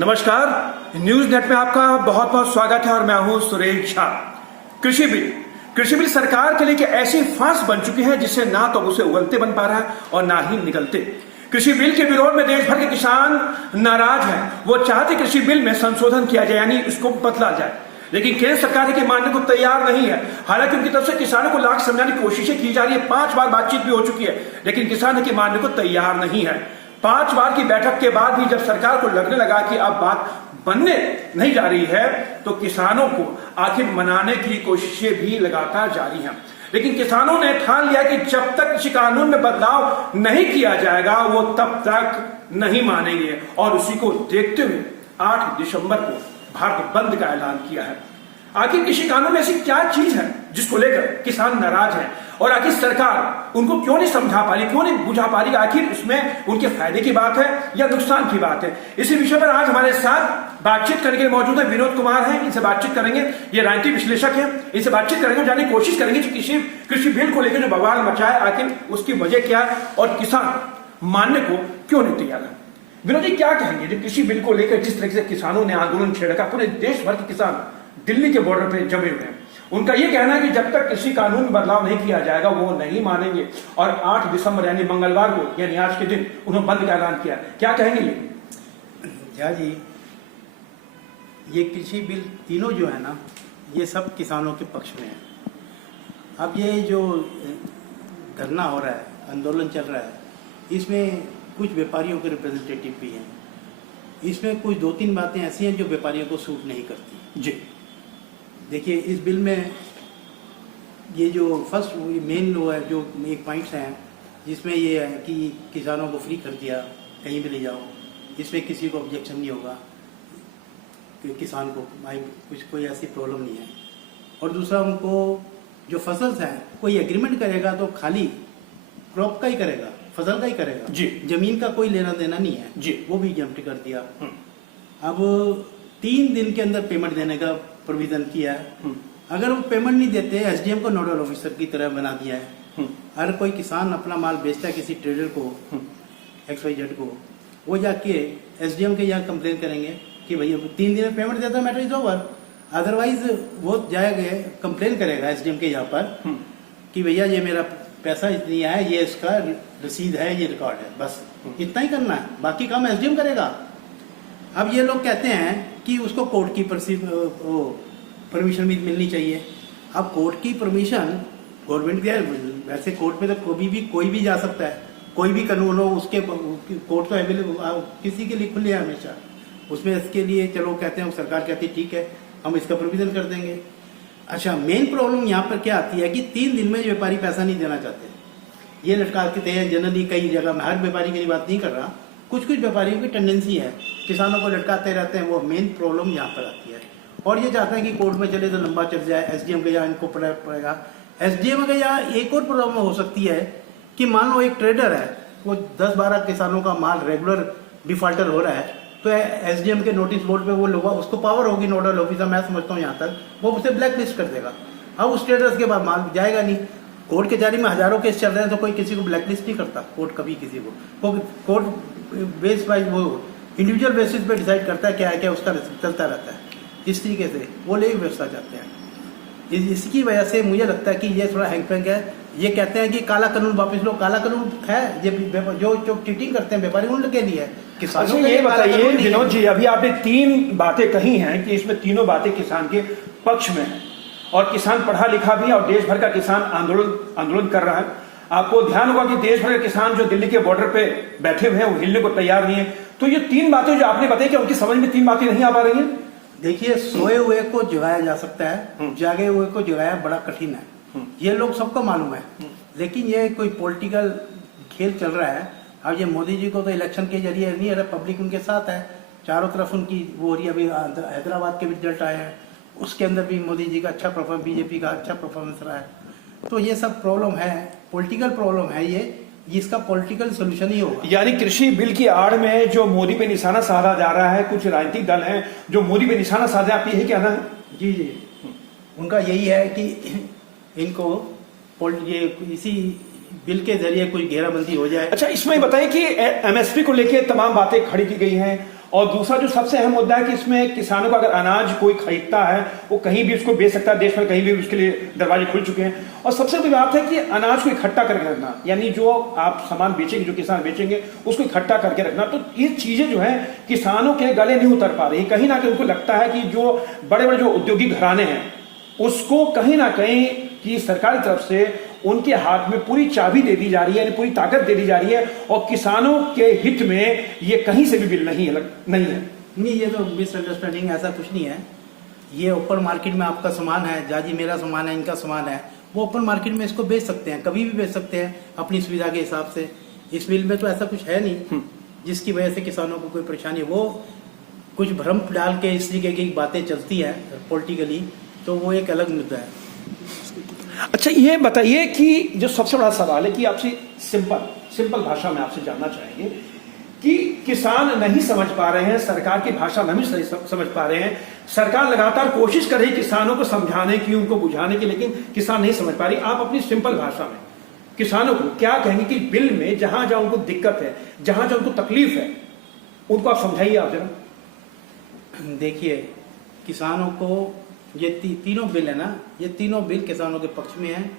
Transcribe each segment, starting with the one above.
नमस्कार, news net में आपका बहुत बहुत स्वागत है और मैं हूं सुरेश झा। कृषि बिल सरकार के लिए एक ऐसी फांस बन चुकी है जिससे ना तो उसे उगलते बन पा रहा है और ना ही निकलते। कृषि बिल के विरोध में देश भर के किसान नाराज हैं। वो चाहते कृषि बिल में संशोधन किया जाए, यानी इसको बदला जाए, लेकिन केंद्र सरकार के मानने को तैयार नहीं है। हालांकि उनकी तरफ से किसानों को लाख समझाने की कोशिशें की जा रही है, 5 बार बातचीत भी हो चुकी है, लेकिन किसान के मानने को तैयार नहीं है। 5 बार की बैठक के बाद भी जब सरकार को लगने लगा कि अब बात बनने नहीं जा रही है, तो किसानों को आखिर मनाने की कोशिशें भी लगातार जारी हैं। लेकिन किसानों ने ठान लिया कि जब तक कृषि कानून में बदलाव नहीं किया जाएगा वो तब तक नहीं मानेंगे, और उसी को देखते हुए 8 दिसंबर को भारत बंद का ऐलान किया है। आखिर कृषि कानून में ऐसी क्या चीज है जिसको लेकर किसान नाराज हैं, और आखिर सरकार उनको क्यों नहीं समझा पा रही, क्यों नहीं बुझा पा रही, आखिर उसमें उनके फायदे की बात है या नुकसान की बात है। इसी विषय पर आज हमारे साथ बातचीत करने के लिए मौजूद है विनोद कुमार हैं। इनसे बातचीत करेंगे, ये राजनीतिक विश्लेषक हैं। इनसे बातचीत करेंगे, जानने की कोशिश करेंगे कि कृषि बिल को लेकर जो बवाल मचा है आखिर उसकी वजह क्या है और किसान मानने को क्यों नहीं तैयार है। विनोद जी, क्या कहेंगे जो कृषि बिल को लेकर जिस तरह से किसानों ने आंदोलन छेड़ा, पूरे देश भर के किसान दिल्ली के बॉर्डर पे जमे हुए हैं। उनका यह कहना है कि जब तक कृषि कानून में बदलाव नहीं किया जाएगा वो नहीं मानेंगे, और 8 दिसंबर यानी मंगलवार को, यानी आज के दिन उन्होंने बंद का ऐलान किया। क्या कहेंगे ये? झा जी, ये कृषि बिल तीनों जो है ना, ये सब किसानों के पक्ष में है। अब ये जो धरना हो रहा है, आंदोलन चल रहा है, इसमें कुछ व्यापारियों के रिप्रेजेंटेटिव भी हैं। इसमें कुछ 2-3 बातें ऐसी हैं जो व्यापारियों को सूट नहीं करती। जी देखिए, इस बिल में ये जो फर्स्ट मेन लो है, जो एक पॉइंट्स हैं, जिसमें ये है कि किसानों को फ्री कर दिया, कहीं भी ले जाओ, इसमें किसी को ऑब्जेक्शन नहीं होगा कि किसान को कुछ कोई ऐसी प्रॉब्लम नहीं है। और दूसरा, उनको जो फसल है कोई एग्रीमेंट करेगा तो खाली क्रॉप का ही करेगा, फसल का ही करेगा जी, जमीन का कोई लेना देना नहीं है जी, वो भी एग्जम्प्ट कर दिया। अब 3 दिन के अंदर पेमेंट देने का प्रोविजन किया है। अगर वो पेमेंट नहीं देते, एसडीएम को नोडल ऑफिसर की तरह बना दिया है। अगर कोई किसान अपना माल बेचता है किसी ट्रेडर को, XYZ को, वो जाके एसडीएम के यहाँ कंप्लेन करेंगे कि भैया 3 दिन में पेमेंट देता, मैटर इज ओवर। अदरवाइज वो जाएगा कंप्लेन करेगा एसडीएम के यहाँ पर कि भैया ये मेरा पैसा इतनी आया, ये इसका रसीद है, ये रिकॉर्ड है, बस इतना ही करना है, बाकी काम एसडीएम करेगा। अब ये लोग कहते हैं कि उसको कोर्ट की परमिशन भी मिलनी चाहिए। अब कोर्ट की परमिशन गवर्नमेंट दिया, वैसे कोर्ट में तो कोई भी जा सकता है, कोई भी कानून हो उसके कोर्ट तो अवेलेबल किसी के लिए खुले है हमेशा। उसमें इसके लिए चलो कहते हैं, सरकार कहती है ठीक है हम इसका प्रोविजन कर देंगे। अच्छा, मेन प्रॉब्लम यहाँ पर क्या आती है कि 3 दिन में व्यापारी पैसा नहीं देना चाहते, ये लटकाते हैं जनरली कई जगह में। हर व्यापारी की बात नहीं कर रहा, कुछ व्यापारियों की टेंडेंसी है, किसानों को लटकाते रहते हैं। वो मेन प्रॉब्लम यहाँ पर आती है। और ये चाहते हैं कि कोर्ट में चले तो लंबा चल जाए, एसडीएम के यहाँ इनको पड़ेगा। एसडीएम के यहाँ एक और प्रॉब्लम हो सकती है कि मान लो एक ट्रेडर है, वो 10-12 किसानों का माल रेगुलर डिफॉल्टर हो रहा है, तो एसडीएम के नोटिस बोर्ड पे वो लोग, उसको पावर होगी नोडल ऑफिसर, मैं समझता हूँ यहाँ तक, वो उसे ब्लैक लिस्ट कर देगा। अब उस ट्रेडर्स के बाद माल जाएगा नहीं। कोर्ट के जारी में हजारों केस चल रहे हैं, तो कोई किसी को ब्लैक लिस्ट नहीं करता कोर्ट, कभी किसी को। कोर्ट बेस वाइज वो इंडिविजुअल बेसिस पे डिसाइड करता है क्या है, क्या उसका चलता रहता है। इस तरीके से वो ले व्यवस्था चाहते हैं। इसकी वजह से मुझे लगता है कि ये थोड़ा हैंगपैंग है। ये कहते हैं कि काला कानून वापस लो, काला कानून है ये जो चीटिंग करते हैं व्यापारी उनके लिए है। किसानों ये बताइए विनोद जी, अभी आपने 3 बातें कही हैं कि इसमें तीनों बातें किसान के पक्ष में है, और किसान पढ़ा लिखा भी, और देश भर का किसान आंदोलन कर रहा है। आपको ध्यान होगा कि देश भर के किसान जो दिल्ली के बॉर्डर पे बैठे हुए हैं वो हिलने को तैयार नहीं है। तो ये 3 बातें जो आपने बताई, क्या उनकी समझ में 3 बातें नहीं आ पा रही हैं? देखिए, सोए हुए को जगाया जा सकता है, जागे हुए को जगाया बड़ा कठिन है, ये लोग सबको मालूम है। लेकिन ये कोई पॉलिटिकल खेल चल रहा है। अब ये मोदी जी को तो इलेक्शन के जरिए नहीं है, पब्लिक उनके साथ है, चारों तरफ उनकी वो हो रही है। अभी हैदराबाद के रिजल्ट आए हैं, उसके अंदर भी मोदी जी का अच्छा परफॉर्मेंस, बीजेपी का अच्छा परफॉर्मेंस रहा है। तो ये सब प्रॉब्लम है, पॉलिटिकल प्रॉब्लम है ये, इसका पॉलिटिकल सोल्यूशन ही होगा। यानी कृषि बिल की आड़ में जो मोदी पे निशाना साधा जा रहा है, कुछ राजनीतिक दल हैं जो मोदी पे निशाना साधे, आप यही कहना है? जी जी, उनका यही है कि इनको ये इसी बिल के जरिए कोई घेराबंदी हो जाए। अच्छा, इसमें बताइए कि एमएसपी को लेकर तमाम बातें खड़ी की गई हैं और दूसरा जो सबसे अहम मुद्दा है कि इसमें किसानों का अगर अनाज कोई खरीदता है वो कहीं भी उसको बेच सकता है, देश में कहीं भी उसके लिए दरवाजे खुल चुके हैं। और सबसे बड़ी बात है कि अनाज को इकट्ठा करके रखना, यानी जो आप सामान बेचेंगे, जो किसान बेचेंगे उसको इकट्ठा करके रखना। तो ये चीजें जो है किसानों के गले नहीं उतर पा रही। कहीं ना कहीं उनको लगता है कि जो बड़े बड़े जो औद्योगिक घराने हैं उसको कहीं ना कहीं कि सरकार की तरफ से उनके हाथ में पूरी चाबी दे दी जा रही है, यानी पूरी ताकत दे दी जा रही है, और किसानों के हित में ये कहीं से भी बिल नहीं है। नहीं, ये तो मिसअंडरस्टैंडिंग, ऐसा कुछ नहीं है। ये ओपन मार्केट में आपका सामान है, जाजी मेरा सामान है, इनका सामान है, वो ओपन मार्केट में इसको बेच सकते हैं, कभी भी बेच सकते हैं अपनी सुविधा के हिसाब से। इस बिल में तो ऐसा कुछ है नहीं जिसकी वजह से किसानों को कोई परेशानी। वो कुछ भ्रम डाल के इस तरीके की बातें चलती है पॉलिटिकली, तो वो एक अलग मुद्दा है। अच्छा, ये बताइए कि जो सबसे बड़ा सवाल है कि आपसे सिंपल भाषा में आपसे जानना चाहेंगे कि किसान नहीं समझ पा रहे हैं, सरकार की भाषा नहीं समझ पा रहे हैं। सरकार लगातार कोशिश कर रही है किसानों को समझाने की, उनको बुझाने की, लेकिन किसान नहीं समझ पा रही। आप अपनी सिंपल भाषा में किसानों को क्या कहेंगे कि बिल में जहां जहां उनको दिक्कत है, जहां जहां उनको तकलीफ है, उनको आप समझाइए। आप जरा देखिए, किसानों को ये तीनों बिल है ना, ये तीनों बिल किसानों के पक्ष में है।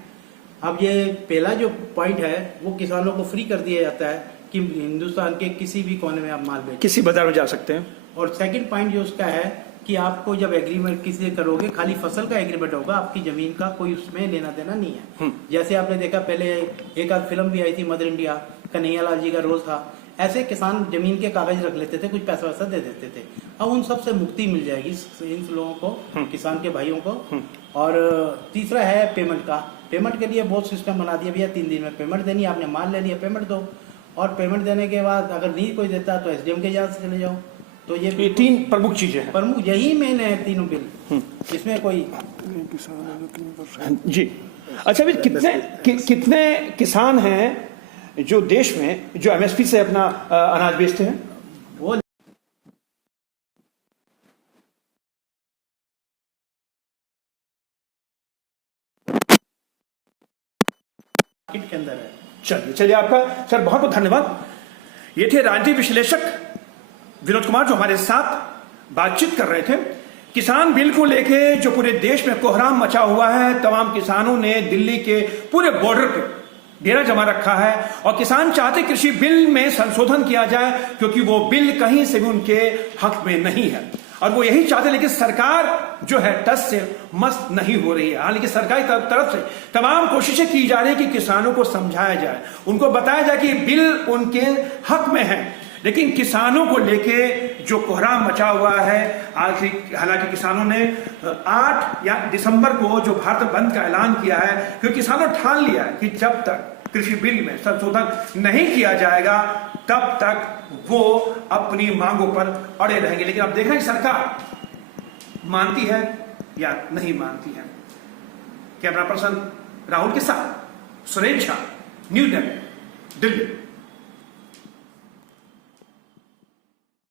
अब ये पहला जो पॉइंट है वो किसानों को फ्री कर दिया जाता है कि हिंदुस्तान के किसी भी कोने में आप माल बेच, किसी बाजार में जा सकते हैं। और सेकंड पॉइंट जो उसका है कि आपको जब एग्रीमेंट किसी से करोगे, खाली फसल का एग्रीमेंट होगा, आपकी जमीन का कोई उसमें लेना देना नहीं है। जैसे आपने देखा पहले एक आध फिल्म भी आई थी मदर इंडिया, कन्हैयालाल जी का रोल था, ऐसे किसान जमीन के कागज रख लेते थे, कुछ पैसा वैसा दे देते थे। अब उन सब से मुक्ति मिल जाएगी इन लोगों को, किसान के भाइयों को। और तीसरा है पेमेंट का। पेमेंट के लिए बहुत सिस्टम बना दिया भैया, 3 दिन में पेमेंट देनी है, आपने माल ले लिया पेमेंट दो, और पेमेंट देने के बाद अगर नहीं कोई देता तो एसडीएम के इजाजत से चले जाओ। तो ये 3 प्रमुख चीजें हैं, प्रमुख यही मेन है तीनों बिल, इसमें कोई जी। अच्छा, भी कितने किसान हैं जो देश में जो एमएसपी से अपना अनाज बेचते हैं? वो मार्केट के अंदर है। चलिए आपका सर बहुत बहुत धन्यवाद। ये थे राजनीति विश्लेषक विनोद कुमार जो हमारे साथ बातचीत कर रहे थे। किसान बिल को लेके जो पूरे देश में कोहराम मचा हुआ है, तमाम किसानों ने दिल्ली के पूरे बॉर्डर पे डेरा जमा रखा है, और किसान चाहते कृषि बिल में संशोधन किया जाए क्योंकि वो बिल कहीं से भी उनके हक में नहीं है, और वो यही चाहते। लेकिन सरकार जो है टस से मस्त नहीं हो रही है। हालांकि सरकारी तरफ से तमाम कोशिशें की जा रही है कि किसानों को समझाया जाए, उनको बताया जाए कि बिल उनके हक में है, लेकिन किसानों को लेके जो कोहराम मचा हुआ है। हालांकि किसानों ने 8 दिसंबर को जो भारत बंद का ऐलान किया है, क्योंकि किसानों ने ठान लिया है कि जब तक कृषि बिल में संशोधन नहीं किया जाएगा तब तक वो अपनी मांगों पर अड़े रहेंगे। लेकिन अब देख रहे हैं सरकार मानती है या नहीं मानती है। कैमरा पर्सन राहुल के साथ सुरेश झा, न्यूज़ नेटवर्क, दिल्ली।